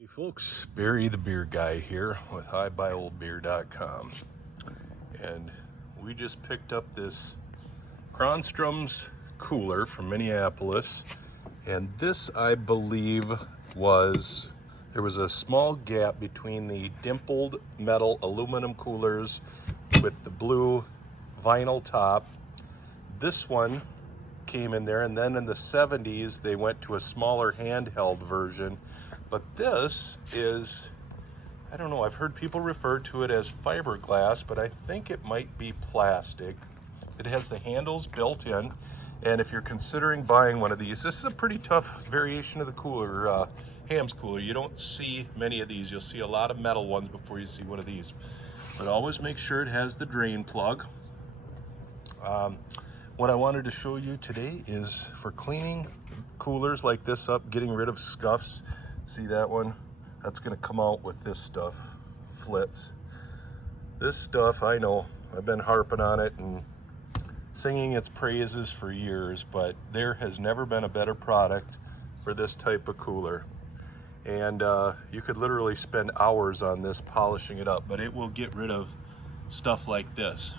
Hey folks, Barry the Beer Guy here with ibuyOldBeer.com, and we just picked up this Cronstrom's cooler from Minneapolis, and this, I believe, there was a small gap between the dimpled metal aluminum coolers with the blue vinyl top. This one came in there, and then in the 70s they went to a smaller handheld version. But this is, I don't know, I've heard people refer to it as fiberglass, but I think it might be plastic. It has the handles built in, and if you're considering buying one of these, this is a pretty tough variation of the cooler, Hamm's cooler. You don't see many of these. You'll see a lot of metal ones before you see one of these. But always make sure it has the drain plug. What I wanted to show you today is for cleaning coolers like this up, getting rid of scuffs. See that one? That's going to come out with this stuff, Flitz. This stuff, I know, I've been harping on it and singing its praises for years, but there has never been a better product for this type of cooler. And you could literally spend hours on this polishing it up, but it will get rid of stuff like this.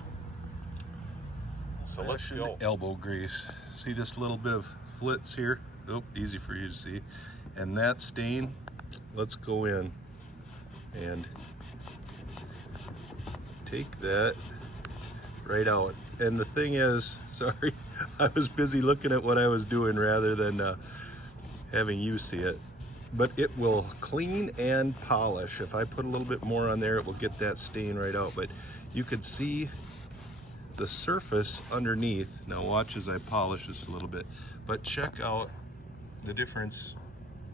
So let's go. Elbow grease. See this little bit of Flitz here? Oh, easy for you to see. And that stain, let's go in and take that right out. And the thing is, sorry, I was busy looking at what I was doing rather than having you see it. But it will clean and polish. If I put a little bit more on there, it will get that stain right out. But you could see the surface underneath. Now watch as I polish this a little bit. But check out the difference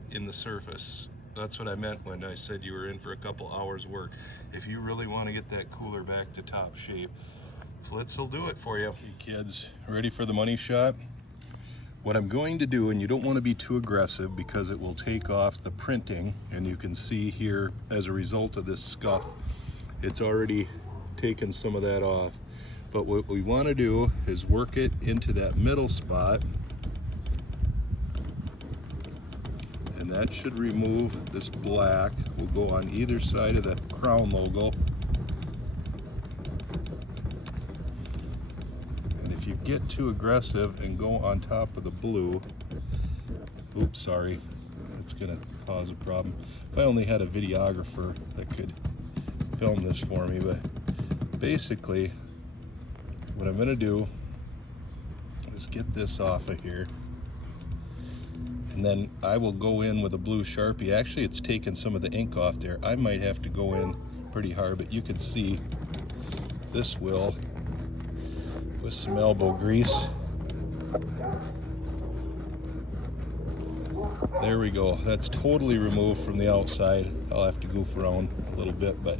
in the surface. That's what I meant when I said you were in for a couple hours work. If you really want to get that cooler back to top shape, Flitz will do it for you. Okay, kids, ready for the money shot? What I'm going to do, and you don't want to be too aggressive because it will take off the printing, and you can see here as a result of this scuff, it's already taken some of that off. But what we want to do is work it into that middle spot, and that should remove this black. We'll go on either side of the crown logo. And if you get too aggressive and go on top of the blue, oops, sorry, that's gonna cause a problem. If I only had a videographer that could film this for me, but basically what I'm gonna do is get this off of here. And then I will go in with a blue Sharpie. Actually, it's taken some of the ink off there. I might have to go in pretty hard, but you can see this will, with some elbow grease. There we go. That's totally removed from the outside. I'll have to goof around a little bit, but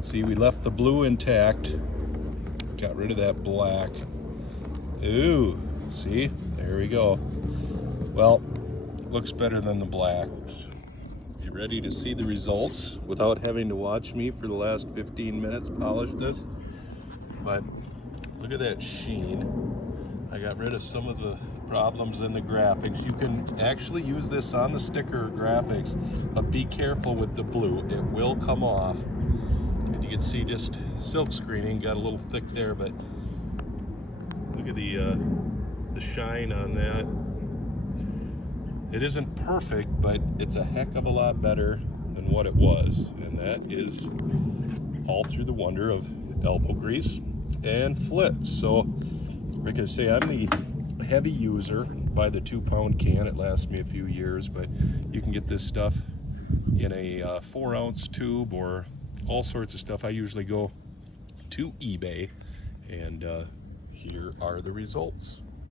see, we left the blue intact. Got rid of that black. Ooh, see? There we go. Well, looks better than the black. You ready to see the results without having to watch me for the last 15 minutes polish this? But look at that sheen. I got rid of some of the problems in the graphics. You can actually use this on the sticker graphics, but be careful with the blue. It will come off. And you can see just silk screening got a little thick there, but look at the shine on that. It isn't perfect, but it's a heck of a lot better than what it was. And that is all through the wonder of elbow grease and Flitz. So, like I say, I'm the heavy user. Buy the 2-pound can. It lasts me a few years, but you can get this stuff in a 4-ounce tube or all sorts of stuff. I usually go to eBay, and here are the results.